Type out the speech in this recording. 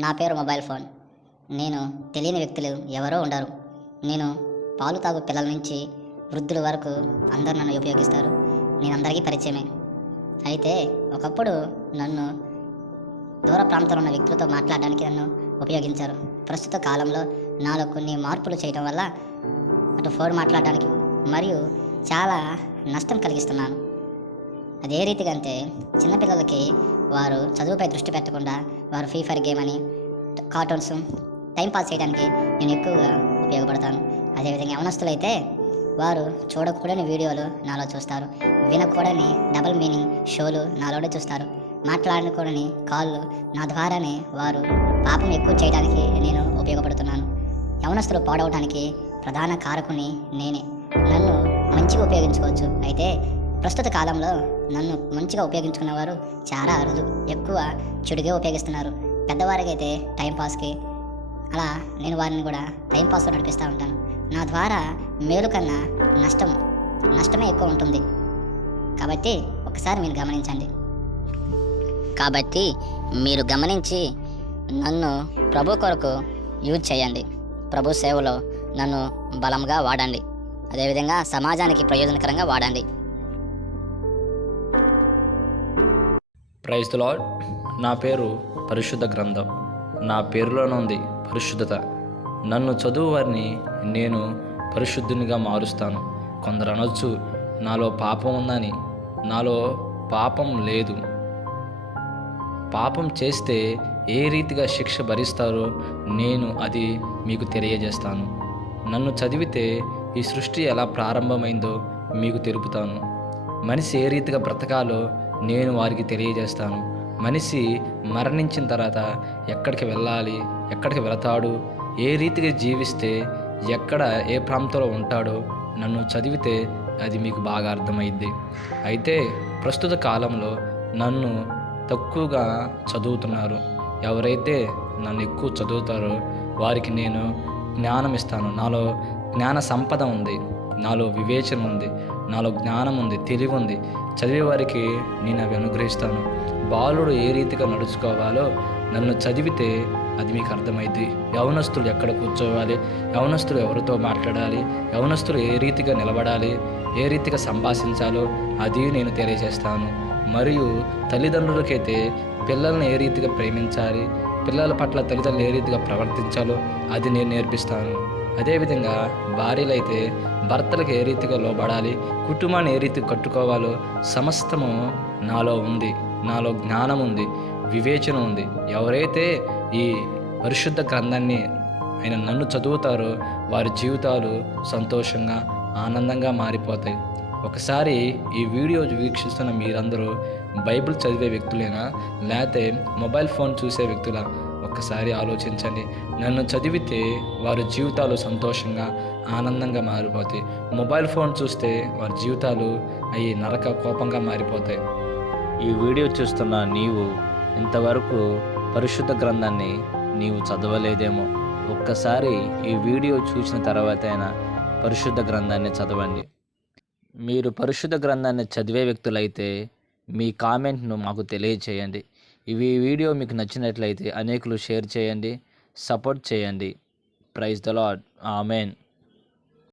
నా పేరు mobile phone. నేను తెలియని వ్యక్తులు ఎవరో ఉండరు. నేను పాలు తాగు పిల్లల నుంచి వృద్ధుల వరకు అందరూ నన్ను ఉపయోగిస్తారు. నేను అందరికీ పరిచయమే. అయితే ఒకప్పుడు నన్ను దూర ప్రాంతంలో ఉన్న వ్యక్తులతో మాట్లాడడానికి నన్ను ఉపయోగించారు. ప్రస్తుత కాలంలో నాలో కొన్ని మార్పులు చేయడం వల్ల అటు ఫోన్ మాట్లాడడానికి మరియు చాలా నష్టం కలిగిస్తున్నాను. అదే రీతిగా అంటే చిన్నపిల్లలకి వారు చదువుపై దృష్టి పెట్టకుండా వారు ఫ్రీ ఫైర్ గేమ్ అని కార్టూన్స్ టైం పాస్ చేయడానికి నేను ఎక్కువగా ఉపయోగపడతాను. అదేవిధంగా యవనస్తులైతే వారు చూడకూడని వీడియోలు నాలో చూస్తారు. వినకూడని డబుల్ మీనింగ్ షోలు నాలోనే చూస్తారు. మాట్లాడకూడని కాళ్ళు నా ద్వారానే వారు పాపం ఎక్కువ చేయడానికి నేను ఉపయోగపడుతున్నాను. యవనస్తులు పాడవడానికి ప్రధాన కారకుని నేనే. నన్ను మంచిగా ఉపయోగించుకోవచ్చు. అయితే ప్రస్తుత కాలంలో నన్ను మంచిగా ఉపయోగించుకున్న వారు చాలా అరుదు. ఎక్కువ చెడుగా ఉపయోగిస్తున్నారు. పెద్దవారికైతే టైంపాస్కి అలా నేను వారిని కూడా టైంపాస్తో నడిపిస్తూ ఉంటాను. నా ద్వారా మేలు కన్నా నష్టం నష్టమే ఎక్కువ ఉంటుంది. కాబట్టి ఒకసారి మీరు గమనించండి. కాబట్టి మీరు గమనించి నన్ను ప్రభు కొరకు యూజ్ చేయండి. ప్రభు సేవలో నన్ను బలంగా వాడండి. అదేవిధంగా సమాజానికి ప్రయోజనకరంగా వాడండి. ప్రైజ్ నా పేరు పరిశుద్ధ గ్రంథం. నా పేరులోనే ఉంది పరిశుద్ధత. నన్ను చదువు వారిని నేను పరిశుద్ధునిగా మారుస్తాను. కొందరు అనొచ్చు నాలో పాపం ఉందని. నాలో పాపం లేదు. పాపం చేస్తే ఏ రీతిగా శిక్ష భరిస్తారో నేను అది మీకు తెలియజేస్తాను. నన్ను చదివితే ఈ సృష్టి ఎలా ప్రారంభమైందో మీకు తెలుపుతాను. మనిషి ఏ రీతిగా బ్రతకాలో నేను వారికి తెలియజేస్తాను. మనిషి మరణించిన తర్వాత ఎక్కడికి వెళ్ళాలి ఎక్కడికి వెళతాడు ఏ రీతిగా జీవిస్తే ఎక్కడ ఏ ప్రాంతంలో ఉంటాడో నన్ను చదివితే అది మీకు బాగా అర్థమైద్ది. అయితే ప్రస్తుత కాలంలో నన్ను తక్కువగా చదువుతున్నారు. ఎవరైతే నన్ను ఎక్కువ చదువుతారో వారికి నేను జ్ఞానం ఇస్తాను నాలో జ్ఞాన సంపద ఉంది. నాలో వివేచన ఉంది నాలో జ్ఞానం ఉంది తెలివి ఉంది. చదివే వారికి నేను అవి అనుగ్రహిస్తాను. బాలుడు ఏ రీతిగా నడుచుకోవాలో నన్ను చదివితే అది మీకు అర్థమైంది యవనస్తులు ఎక్కడ కూర్చోవాలి? యవనస్తులు ఎవరితో మాట్లాడాలి? యవనస్తులు ఏ రీతిగా నిలబడాలి? ఏ రీతిగా సంభాషించాలో అది నేను తెలియజేస్తాను. మరియు తల్లిదండ్రులకైతే పిల్లల్ని ఏ రీతిగా ప్రేమించాలి? పిల్లల పట్ల తల్లిదండ్రులు ఏ రీతిగా ప్రవర్తించాలో అది నేను నేర్పిస్తాను. అదేవిధంగా భార్యలైతే భర్తలకు ఏ రీతిగా లోబడాలి కుటుంబాన్ని ఏ రీతిగా కట్టుకోవాలో సమస్తము నాలో ఉంది. నాలో జ్ఞానం ఉంది వివేచన ఉంది. ఎవరైతే ఈ పరిశుద్ధ గ్రంథాన్ని ఆయన నన్ను చదువుతారో వారి జీవితాలు సంతోషంగా ఆనందంగా మారిపోతాయి. ఒకసారి ఈ వీడియో వీక్షిస్తున్న మీరందరూ బైబిల్ చదివే వ్యక్తులేనా? లేకపోతే మొబైల్ ఫోన్ చూసే వ్యక్తులా? ఒక్కసారి ఆలోచించండి. నన్ను చదివితే వారి జీవితాలు సంతోషంగా ఆనందంగా మారిపోతాయి. మొబైల్ ఫోన్ చూస్తే వారి జీవితాలు అవి నరక కోపంగా మారిపోతాయి. ఈ వీడియో చూస్తున్న నీవు ఇంతవరకు పరిశుద్ధ గ్రంథాన్ని నీవు చదవలేదేమో. ఒక్కసారి ఈ వీడియో చూసిన తర్వాత అయినా పరిశుద్ధ గ్రంథాన్ని చదవండి. మీరు పరిశుద్ధ గ్రంథాన్ని చదివే వ్యక్తులైతే మీ కామెంట్ను మాకు తెలియచేయండి. ఇవి వీడియో మీకు నచ్చినట్లయితే అనేకులు షేర్ చేయండి సపోర్ట్ చేయండి. Praise the Lord amen.